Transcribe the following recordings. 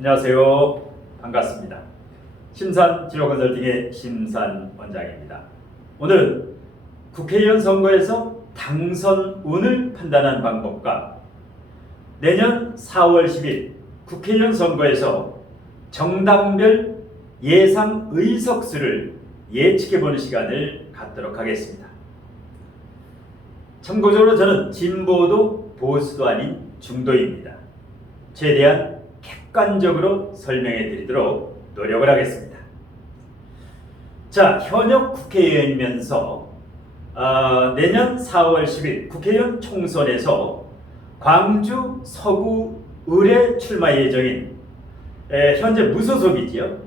안녕하세요. 반갑습니다. 심산 진로컨설팅의 심산 원장입니다. 오늘은 국회의원 선거에서 당선운을 판단하는 방법과 내년 4월 10일 국회의원 선거에서 정당별 예상 의석수를 예측해보는 시간을 갖도록 하겠습니다. 참고적으로 저는 진보도 보수도 아닌 중도입니다. 최대한 객관적으로 설명해 드리도록 노력을 하겠습니다. 자, 현역 국회의원이면서 내년 4월 10일 국회의원 총선에서 광주 서구 을에 출마 예정인 현재 무소속이지요.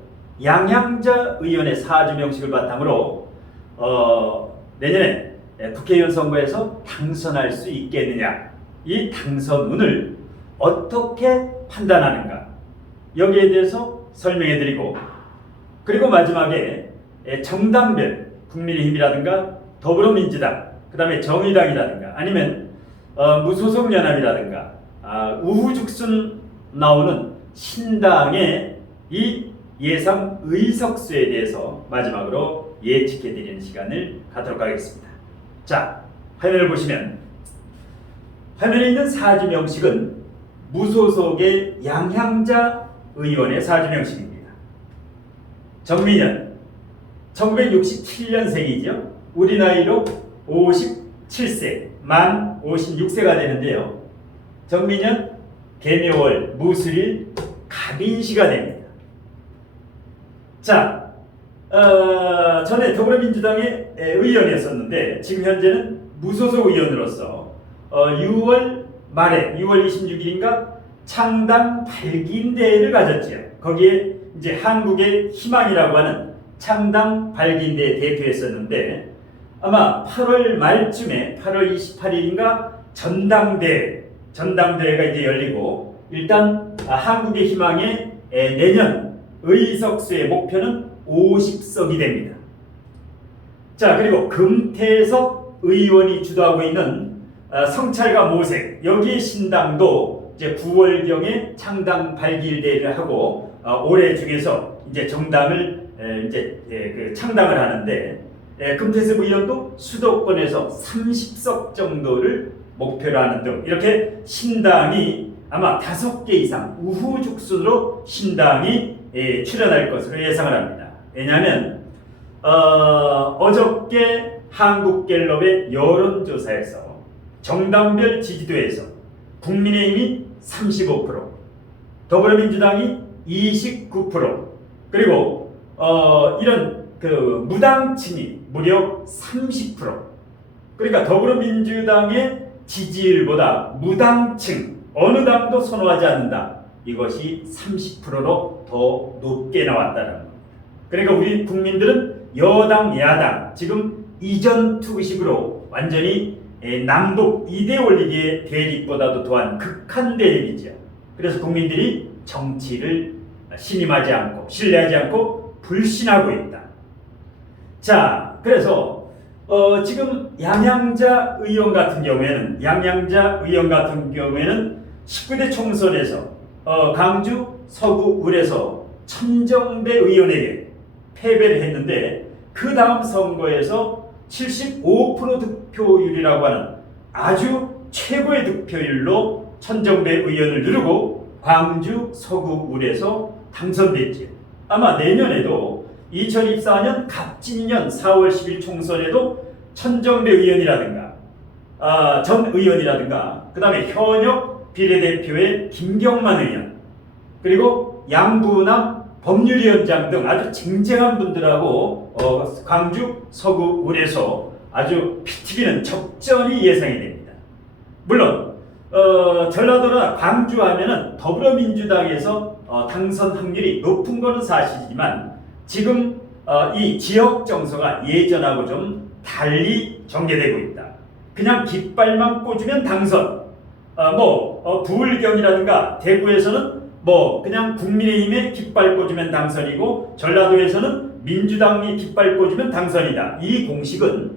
양향자 의원의 사주 명식을 바탕으로 내년에 국회의원 선거에서 당선할 수 있겠느냐, 이 당선운을 어떻게 판단하는가, 여기에 대해서 설명해 드리고, 그리고 마지막에 정당별 국민의힘이라든가 더불어민주당, 그 다음에 정의당이라든가 아니면 무소속연합이라든가 우후죽순 나오는 신당의 이 예상 의석수에 대해서 마지막으로 예측해 드리는 시간을 갖도록 하겠습니다. 자, 화면을 보시면 화면에 있는 사주 명식은 무소속의 양향자 의원의 사주 명식입니다. 정민현 1967년생이죠. 우리 나이로 57세, 만 56세가 되는데요. 정민현 개묘월 무술일 갑인시가 됩니다. 자, 전에 더불어민주당의 의원이었었는데 지금 현재는 무소속 의원으로서 6월 말에 6월 26일인가 창당 발기인대회를 가졌지요. 거기에 이제 한국의 희망이라고 하는 창당 발기인대 대표였었는데 아마 8월 말쯤에 8월 28일인가 전당대회가 이제 열리고, 일단 한국의 희망의 내년 의석수의 목표는 50석이 됩니다. 자, 그리고 금태섭 의원이 주도하고 있는 성찰과 모색, 여기 신당도 이제 9월경에 창당 발기일대회를 하고 올해 중에서 이제 정당을 창당을 하는데, 금태섭 의원도 수도권에서 30석 정도를 목표로 하는 등 이렇게 신당이 아마 5개 이상 우후죽순으로 신당이 출연할 것으로 예상을 합니다. 왜냐하면 어저께 한국갤럽의 여론조사에서 정당별 지지도에서 국민의힘이 35%, 더불어민주당이 29%, 그리고 이런 무당층이 무려 30%, 그러니까 더불어민주당의 지지율보다 무당층, 어느 당도 선호하지 않는다, 이것이 30%로 더 높게 나왔다는 겁니다. 그러니까 우리 국민들은 여당, 야당 지금 이전 투구식으로 완전히 남북 이데올로기의 대립보다도 더한 극한 대립이죠. 그래서 국민들이 정치를 신임하지 않고 신뢰하지 않고 불신하고 있다. 자, 그래서 지금 양향자 의원 같은 경우에는 19대 총선에서 광주 서구 을에서 천정배 의원에게 패배를 했는데, 그 다음 선거에서 75% 득표율이라고 하는 아주 최고의 득표율로 천정배 의원을 누르고 광주 서구 을에서 당선됐지. 아마 내년에도 2024년 갑진년 4월 10일 총선에도 천정배 의원이라든가 전 의원이라든가 그 다음에 현역 비례대표의 김경만 의원, 그리고 양부남 법률위원장 등 아주 쟁쟁한 분들하고 광주 서구 을에서 아주 피 튀기는 접전이 예상이 됩니다. 물론 전라도나 광주 하면은 더불어민주당에서 당선 확률이 높은 것은 사실이지만 지금 이 지역 정서가 예전하고 좀 달리 전개되고 있다. 그냥 깃발만 꽂으면 당선. 부울경이라든가 대구에서는 그냥 국민의힘에 깃발 꽂으면 당선이고, 전라도에서는 민주당이 깃발 꽂으면 당선이다. 이 공식은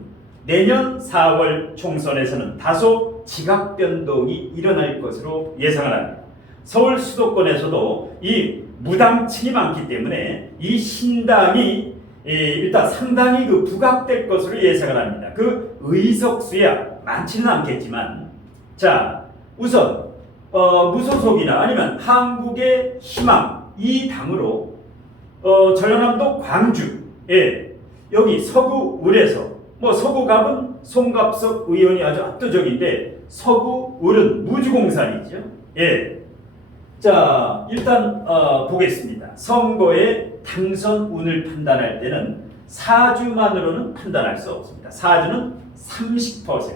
내년 4월 총선에서는 다소 지각 변동이 일어날 것으로 예상을 합니다. 서울 수도권에서도 이 무당층이 많기 때문에 이 신당이 일단 상당히 그 부각될 것으로 예상을 합니다. 그 의석수야 많지는 않겠지만, 자, 우선 무소속이나 아니면 한국의 희망 이 당으로 전라남도 광주에 여기 서구을에서 뭐 서구갑은 송갑석 의원이 아주 압도적인데 서구을은 무주공산이죠. 예. 자, 일단 보겠습니다. 선거의 당선 운을 판단할 때는 사주만으로는 판단할 수 없습니다. 사주는 30%.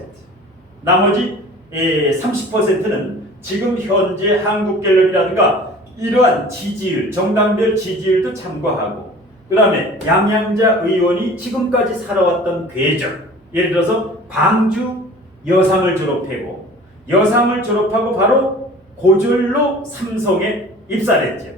나머지 30%는 지금 현재 한국갤럽이라든가 이러한 지지율, 정당별 지지율도 참고하고, 그 다음에 양양자 의원이 지금까지 살아왔던 궤적, 예를 들어서 광주 여상을 졸업하고, 여상을 졸업하고 바로 고졸로 삼성에 입사를 했죠.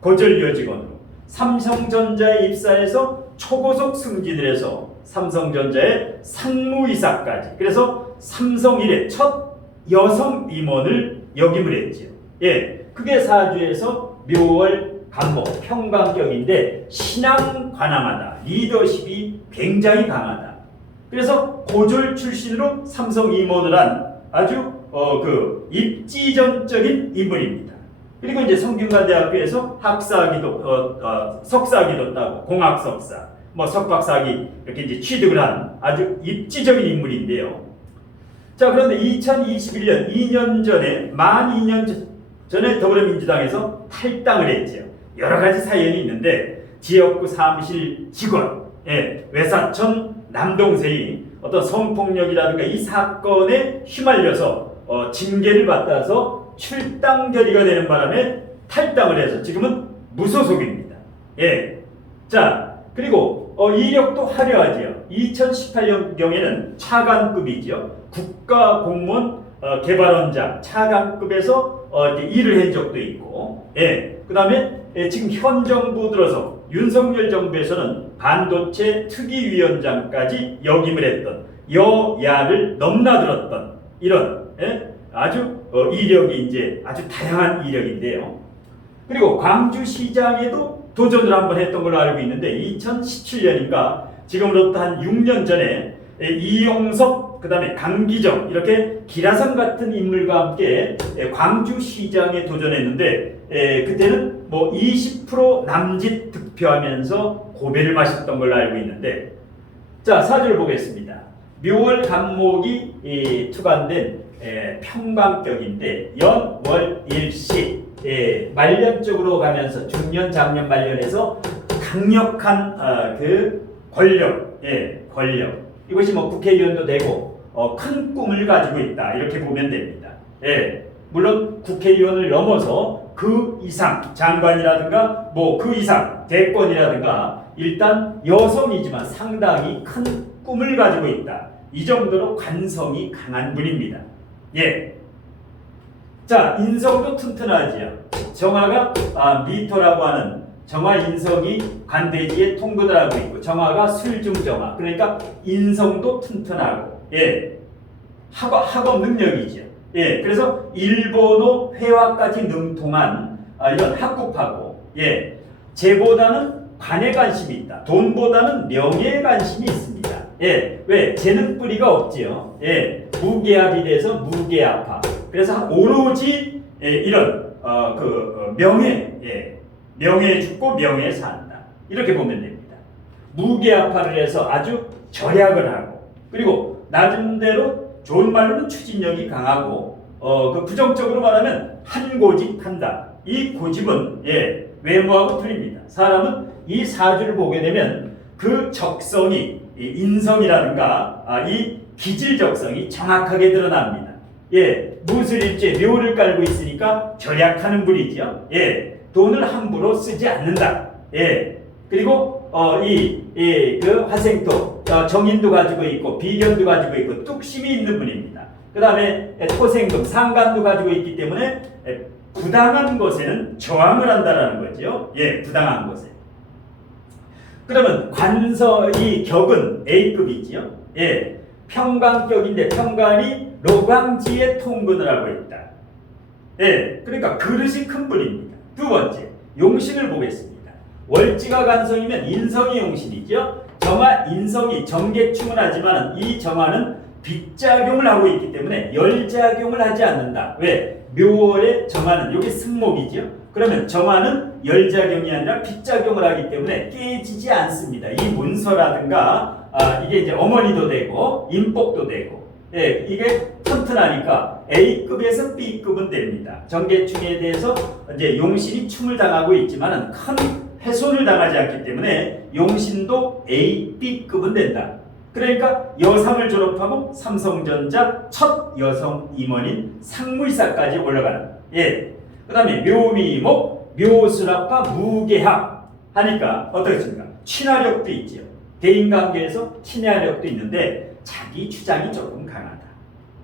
고졸 여직원으로. 삼성전자에 입사해서 초고속 승진을 해서 삼성전자의 상무이사까지. 그래서 삼성 이래 첫 여성 임원을 역임을 했죠. 예, 그게 사주에서 묘월 간목 평강격인데 신앙 관함하다. 리더십이 굉장히 강하다. 그래서 고졸 출신으로 삼성 임원을 한 아주 그 입지전적인 인물입니다. 그리고 이제 성균관대학교에서 학사학위도 석사학위도 따고 공학 석사, 뭐 석박사학위 이렇게 이제 취득을 한 아주 입지적인 인물인데요. 자, 그런데 2021년 2년 전에 만 2년 전에 더불어민주당에서 탈당을 했죠. 여러 가지 사연이 있는데 지역구 사무실 직원, 외사촌 남동생이 어떤 성폭력이라든가 이 사건에 휘말려서 징계를 받아서 출당 결의가 되는 바람에 탈당을 해서 지금은 무소속입니다. 예. 자, 그리고 이력도 화려하지요. 2018년경에는 차관급이죠. 국가공무원 개발원장 차관급에서 일을 한 적도 있고, 예. 그 다음에 지금 현 정부 들어서 윤석열 정부에서는 반도체 특위위원장까지 역임을 했던 여야를 넘나들었던 이런 아주 이력이 이제 아주 다양한 이력인데요. 그리고 광주시장에도 도전을 한번 했던 걸로 알고 있는데 2017년인가 지금으로부터 한 6년 전에 이용섭 그다음에 강기정 이렇게 기라성 같은 인물과 함께 광주시장에 도전했는데 그때는 뭐 20% 남짓 득표하면서 고배를 마셨던 걸로 알고 있는데, 자, 사주를 보겠습니다. 묘월 간목이 투관된 평강격인데 연월 일시 말년 쪽으로 가면서 중년 장년 말년에서 강력한 그 권력, 권력, 이것이 뭐 국회의원도 되고 큰 꿈을 가지고 있다 이렇게 보면 됩니다. 물론 국회의원을 넘어서 그 이상 장관이라든가 뭐 그 이상 대권이라든가 일단 여성이지만 상당히 큰 꿈을 가지고 있다. 이 정도로 관성이 강한 분입니다. 예. 자, 인성도 튼튼하지요. 정화가 미토라고 하는 정화 인성이 관대지에 통근을 하고 있고, 정화가 술중정화. 그러니까 인성도 튼튼하고, 예. 학업 능력이죠. 예. 그래서 일본어 회화까지 능통한 이런 학급하고, 예. 재보다는 관에 관심이 있다. 돈보다는 명예에 관심이 있습니다. 예. 왜? 재능 뿌리가 없지요. 예. 무계합이 돼서 무계합화. 그래서 오로지 이런 명예, 명예에 죽고 명예에 산다. 이렇게 보면 됩니다. 무계합화를 해서 아주 절약을 하고, 그리고 나름대로 좋은 말로는 추진력이 강하고, 그 부정적으로 말하면 한고집한다. 이 고집은 외모하고 틀립니다. 사람은 이 사주를 보게 되면 그 적성이 인성이라든가 이 기질적성이 정확하게 드러납니다. 무술일제 묘를 깔고 있으니까 절약하는 분이죠. 돈을 함부로 쓰지 않는다. 그리고 그 화생토 정인도 가지고 있고 비견도 가지고 있고 뚝심이 있는 분입니다. 그 다음에 토생금 상간도 가지고 있기 때문에 부당한 것에는 저항을 한다라는 거죠. 부당한 것에. 그러면 이 격은 A급이지요. 평강격인데 평강이 로광지에 통근을 하고 있다. 예, 그러니까 그릇이 큰 분입니다. 두 번째, 용신을 보겠습니다. 월지가 간성이면 인성이 용신이죠. 정화, 인성이 정계충을 하지만 이 정화는 빗작용을 하고 있기 때문에 열작용을 하지 않는다. 왜? 묘월의 정화는 여기 승목이죠. 그러면 정화는 열작용이 아니라 빗작용을 하기 때문에 깨지지 않습니다. 이 문서라든가 이게 이제 어머니도 되고 인복도 되고, 예, 이게 튼튼하니까 A급에서 B급은 됩니다. 정계충에 대해서 이제 용신이 충을 당하고 있지만은 큰 훼손을 당하지 않기 때문에 용신도 A, B급은 된다. 그러니까 여삼을 졸업하고 삼성전자 첫 여성 임원인 상무이사까지 올라가는. 예. 그다음에 묘미목, 묘술합파, 무계합 하니까 어떻습니까? 친화력도 있죠. 대인관계에서 친화력도 있는데 자기 주장이 조금 강하다.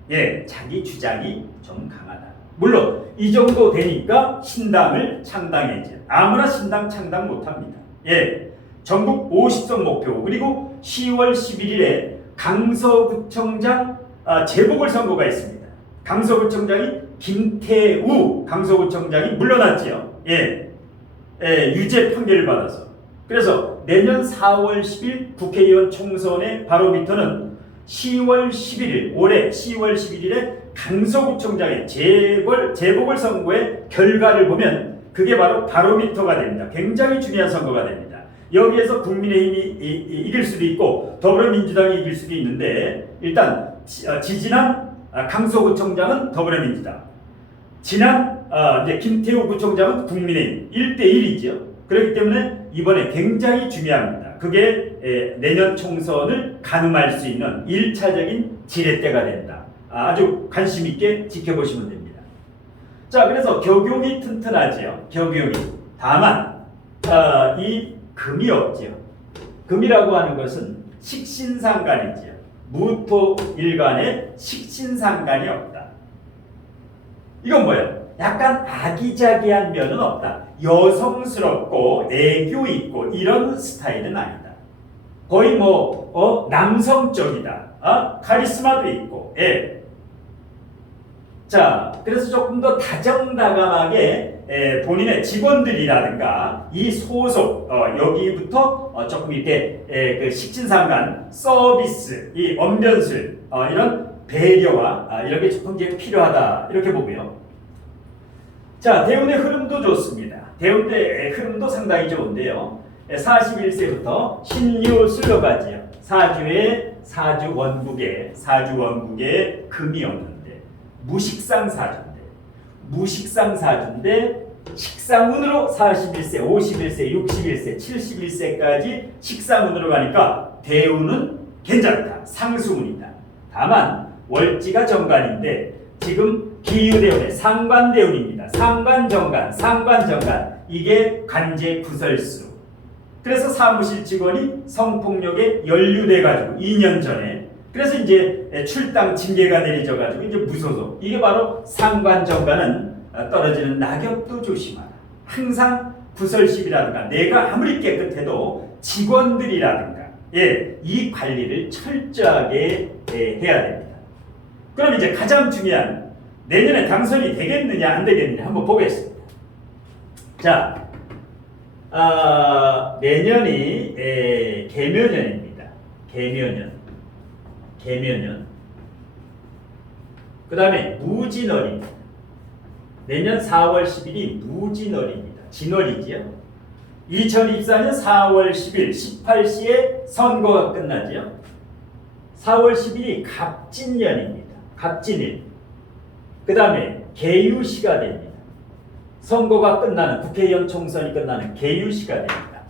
예, 자기 주장이 좀 강하다. 물론 이 정도 되니까 신당을 창당했죠. 아무나 신당 창당 못합니다. 예, 전국 50석 목표 그리고 10월 11일에 강서구청장 재보궐선거가 있습니다. 강서구청장이 김태우 강서구청장이 물러났지요. 예, 유죄 판결을 받아서. 그래서 내년 4월 10일 국회의원 총선의 바로미터는 10월 11일, 올해 10월 11일에 강서구청장의 재보궐선거의 결과를 보면 그게 바로 바로미터가 됩니다. 굉장히 중요한 선거가 됩니다. 여기에서 국민의힘이 이길 수도 있고 더불어민주당이 이길 수도 있는데 일단 지지난 강서구청장은 더불어민주당, 지난 이제 김태우 구청장은 국민의힘 1대1이죠. 그렇기 때문에 이번에 굉장히 중요합니다. 그게 내년 총선을 가늠할 수 있는 1차적인 지렛대가 된다. 아주 관심 있게 지켜보시면 됩니다. 자, 그래서 격용이 튼튼하지요. 격용이. 다만 이 금이 없죠. 금이라고 하는 것은 식신상간이지요. 무토일간에 식신상간이 없다. 이건 뭐예요? 약간 아기자기한 면은 없다. 여성스럽고 애교 있고 이런 스타일은 아니다. 거의 남성적이다. 카리스마도 있고. 예. 자, 그래서 조금 더 다정다감하게 본인의 직원들이라든가 이 소속 여기부터 조금 이렇게 그 식신상간 서비스, 이 언변술 이런 배려와 이런 게 조금 이제 필요하다 이렇게 보고요. 자, 대운의 흐름도 좋습니다. 대운의 흐름도 상당히 좋은데요. 41세부터 신유술로가지요. 사주 원국에 금이 없는데 무식상 사주인데 식상운으로 41세, 51세, 61세, 71세까지 식상운으로 가니까 대운은 괜찮다. 상승운이다. 다만 월지가 정관인데 지금 기유대운의 상관대운입니다. 상관정관 이게 관제 구설수. 그래서 사무실 직원이 성폭력에 연루돼가지고 2년 전에 그래서 이제 출당 징계가 내려져가지고 이제 무소속. 이게 바로 상관정관은 떨어지는 낙엽도 조심하라. 항상 구설십이라든가 내가 아무리 깨끗해도 직원들이라든가 이 관리를 철저하게 해야 됩니다. 그럼 이제 가장 중요한 내년에 당선이 되겠느냐 안 되겠느냐 한번 보겠습니다. 자, 내년이 개묘년입니다. 개묘년. 그 다음에 무진월입니다. 내년 4월 10일이 무진월입니다. 진월이지요. 2024년 4월 10일 18시에 선거가 끝나지요. 4월 10일이 갑진년입니다. 갑진일. 그 다음에 개유시가 됩니다. 선거가 끝나는 국회의원 총선이 끝나는 개유시가 됩니다.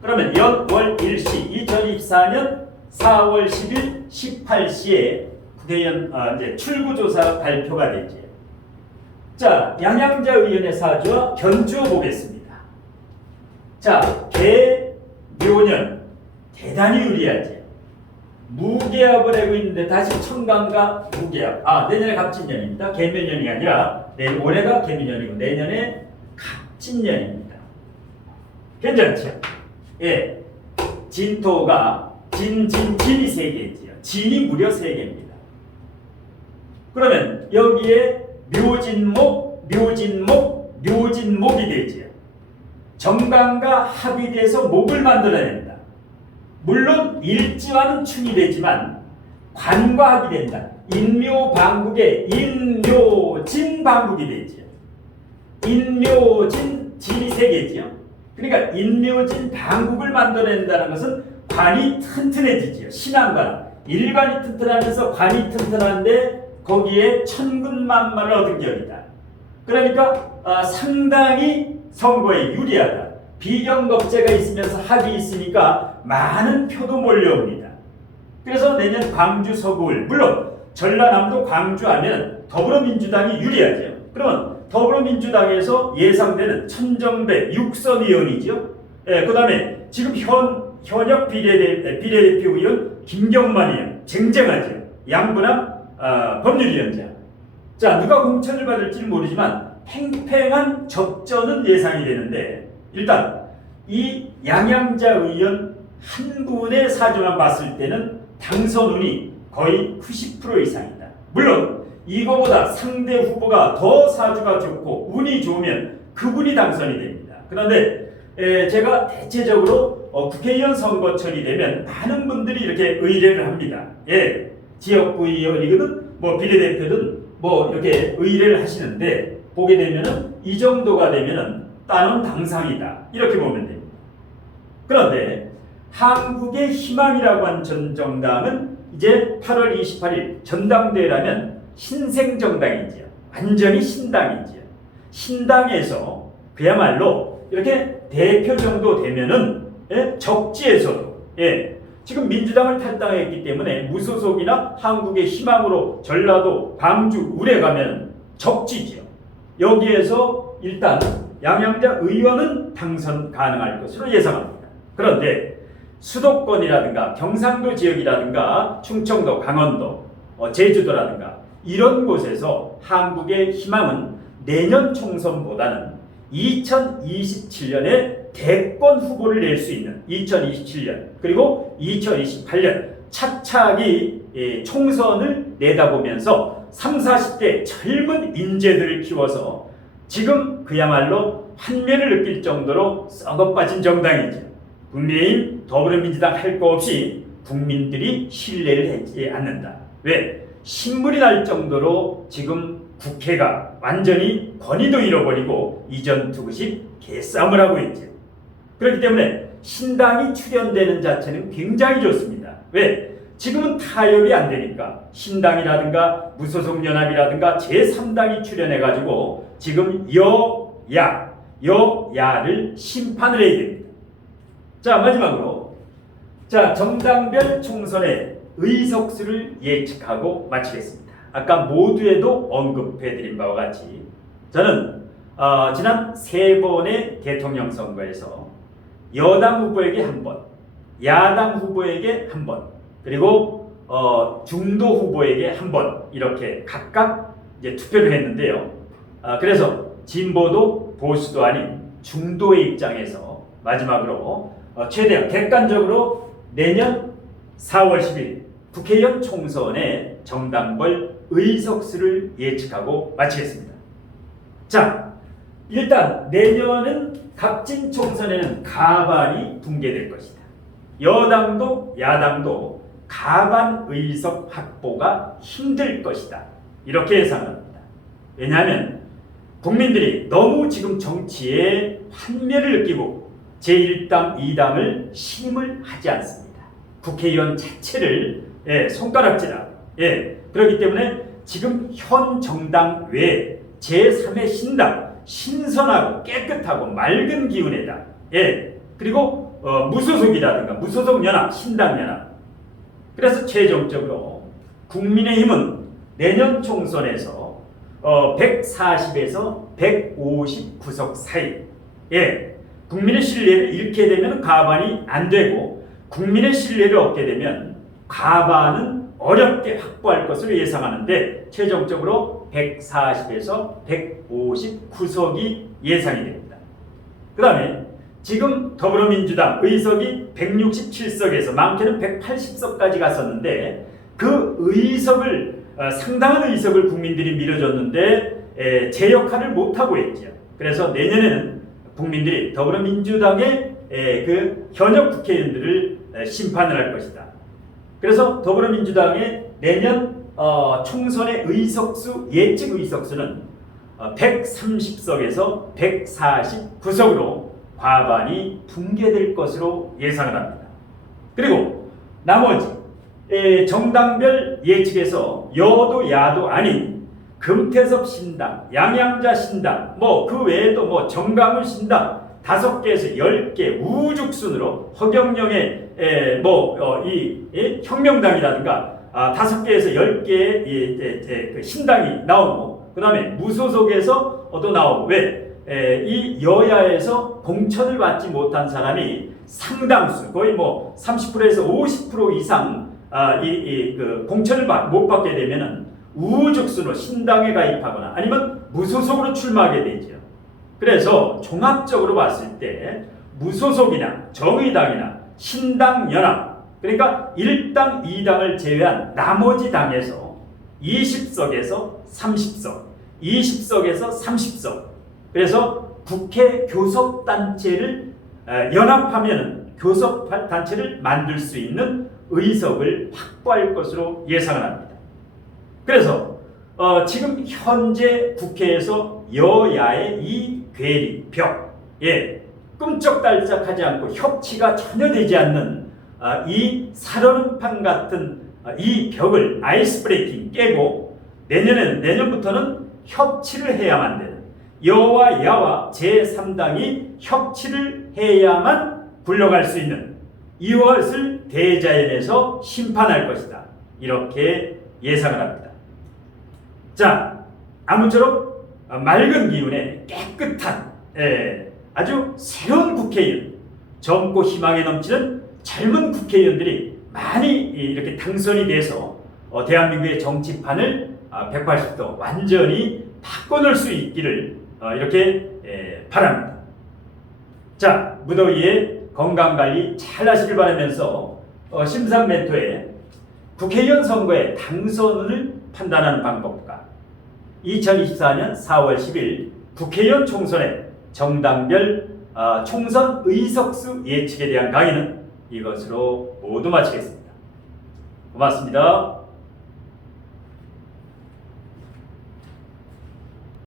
그러면 연월일시 2024년 4월 10일 18시에 국회의원 이제 출구조사 발표가 되지. 자, 양양자 의원의 사주와 견주어 보겠습니다. 자, 개묘년 대단히 유리하지. 무계합을 하고 있는데 다시 천간과 무계합. 내년에 갑진년입니다. 개묘년이 아니라 올해가 개묘년이고 내년에 갑진년입니다. 괜찮죠? 예. 진토가 진이 3개지요. 진이 무려 3개입니다. 그러면 여기에 묘진목, 묘진목, 묘진목이 되지요. 정관과 합의돼서 목을 만들어낸다. 물론 일지와는 충이 되지만 관과 합이 된다. 인묘방국의 인묘진방국이 되지요. 인묘진, 진이 세 개지요. 그러니까 인묘진 방국을 만들어낸다는 것은 관이 튼튼해지지요. 신앙관. 일관이 튼튼하면서 관이 튼튼한데 거기에 천군만마를 얻은 격이다. 그러니까 상당히 선거에 유리하다. 비경겁제가 있으면서 합이 있으니까 많은 표도 몰려옵니다. 그래서 내년 광주 서구을, 물론 전라남도 광주하면 더불어민주당이 유리하죠. 그러면 더불어민주당에서 예상되는 천정배 육선 의원이죠. 그 다음에 지금 현역 비례대표 의원 김경만 의원 쟁쟁하죠. 양분함 법률위원장. 자, 누가 공천을 받을지는 모르지만 팽팽한 접전은 예상이 되는데, 일단 이 양양자 의원 한 분의 사주만 봤을 때는 당선운이 거의 90% 이상이다. 물론 이거보다 상대 후보가 더 사주가 좋고 운이 좋으면 그분이 당선이 됩니다. 그런데 제가 대체적으로 국회의원 선거철이 되면 많은 분들이 이렇게 의뢰를 합니다. 지역구 의원이거든 뭐 비례대표든 뭐 이렇게 의뢰를 하시는데, 보게 되면은 이 정도가 되면은 따는 당상이다, 이렇게 보면 됩니다. 그런데 한국의 희망이라고 한 전 정당은 이제 8월 28일 전당대회라면 신생정당이지요. 완전히 신당이지요. 신당에서 그야말로 이렇게 대표 정도 되면은 적지에서도 지금 민주당을 탈당했기 때문에 무소속이나 한국의 희망으로 전라도, 광주, 울에 가면 적지지요. 여기에서 일단 양양자 의원은 당선 가능할 것으로 예상합니다. 그런데 수도권이라든가 경상도 지역이라든가 충청도, 강원도, 제주도라든가 이런 곳에서 한국의 희망은 내년 총선보다는 2027년에 대권 후보를 낼 수 있는 2027년 그리고 2028년 차차기 총선을 내다보면서 30, 40대 젊은 인재들을 키워서 지금 그야말로 환멸을 느낄 정도로 썩어 빠진 정당이죠. 국민의힘, 더불어민주당 할 거 없이 국민들이 신뢰를 하지 않는다. 왜? 신물이 날 정도로 지금 국회가 완전히 권위도 잃어버리고 이전투구식 개싸움을 하고 있죠. 그렇기 때문에 신당이 출연되는 자체는 굉장히 좋습니다. 왜? 지금은 타협이 안 되니까 신당이라든가 무소속연합이라든가 제3당이 출연해가지고 지금 여야를 심판을 해야 됩니다. 자, 마지막으로 정당별 총선의 의석수를 예측하고 마치겠습니다. 아까 모두에도 언급해드린 바와 같이 저는 지난 3번의 대통령 선거에서 여당 후보에게 한 번, 야당 후보에게 한 번, 그리고 중도 후보에게 한 번 이렇게 각각 이제 투표를 했는데요. 그래서 진보도 보수도 아닌 중도의 입장에서 마지막으로 최대한 객관적으로 내년 4월 10일 국회의원 총선의 정당별 의석수를 예측하고 마치겠습니다. 자, 일단 내년은 각진 총선에는 가반이 붕괴될 것이다. 여당도 야당도 가반 의석 확보가 힘들 것이다. 이렇게 예상합니다. 왜냐하면 국민들이 너무 지금 정치에 환멸을 느끼고 제1당, 2당을 신임을 하지 않습니다. 국회의원 자체를 손가락질하고 그렇기 때문에 지금 현 정당 외에 제3의 신당, 신선하고 깨끗하고 맑은 기운에다 그리고 무소속이라든가 무소속연합, 신당연합. 그래서 최종적으로 국민의힘은 내년 총선에서 140에서 150구석 사이 국민의 신뢰를 잃게 되면 가반이 안 되고 국민의 신뢰를 얻게 되면 가반은 어렵게 확보할 것으로 예상하는데 최종적으로 140에서 150구석이 예상이 됩니다. 그 다음에 지금 더불어민주당 의석이 167석에서 많게는 180석까지 갔었는데 그 의석을 상당한 의석을 국민들이 밀어줬는데 제 역할을 못하고 있죠. 그래서 내년에는 국민들이 더불어민주당의 그 현역 국회의원들을 심판을 할 것이다. 그래서 더불어민주당의 내년 총선의 의석수, 예측 의석수는 130석에서 149석으로 과반이 붕괴될 것으로 예상을 합니다. 그리고 나머지 정당별 예측에서 여도 야도 아닌 금태섭 신당, 양양자 신당, 뭐 그 외에도 뭐 정강훈 신당 5개에서 10개 우죽순으로 허경영의 이 혁명당이라든가 5개에서 10개의 그 신당이 나오고, 그 다음에 무소속에서 또 나오고, 왜? 이 여야에서 공천을 받지 못한 사람이 상당수, 거의 뭐 30%에서 50% 이상 그 공천을 못 받게 되면은 우죽순으로 신당에 가입하거나 아니면 무소속으로 출마하게 되죠. 그래서 종합적으로 봤을 때 무소속이나 정의당이나 신당연합, 그러니까 1당, 2당을 제외한 나머지 당에서 20석에서 30석, 20석에서 30석, 그래서 국회 교섭단체를 연합하면 교섭단체를 만들 수 있는 의석을 확보할 것으로 예상을 합니다. 그래서 지금 현재 국회에서 여야의 이 괴리, 벽, 끔쩍달싹하지 않고 협치가 전혀 되지 않는 이 살얼음판 같은 이 벽을 아이스 브레이킹 깨고 내년부터는 협치를 해야만 되는, 여와 야와 제3당이 협치를 해야만 굴러갈 수 있는 이것을 대자연에서 심판할 것이다. 이렇게 예상을 합니다. 자, 아무쪼록 맑은 기운에 깨끗한 아주 새로운 국회의원, 젊고 희망에 넘치는 젊은 국회의원들이 많이 이렇게 당선이 돼서 대한민국의 정치판을 180도 완전히 바꿔놓을 수 있기를 이렇게 바랍니다. 자, 무더위에 건강관리 잘 하시길 바라면서 심상 멘토에 국회의원 선거의 당선을 판단하는 방법과 2024년 4월 10일 국회의원 총선의 정당별 총선 의석수 예측에 대한 강의는 이것으로 모두 마치겠습니다. 고맙습니다.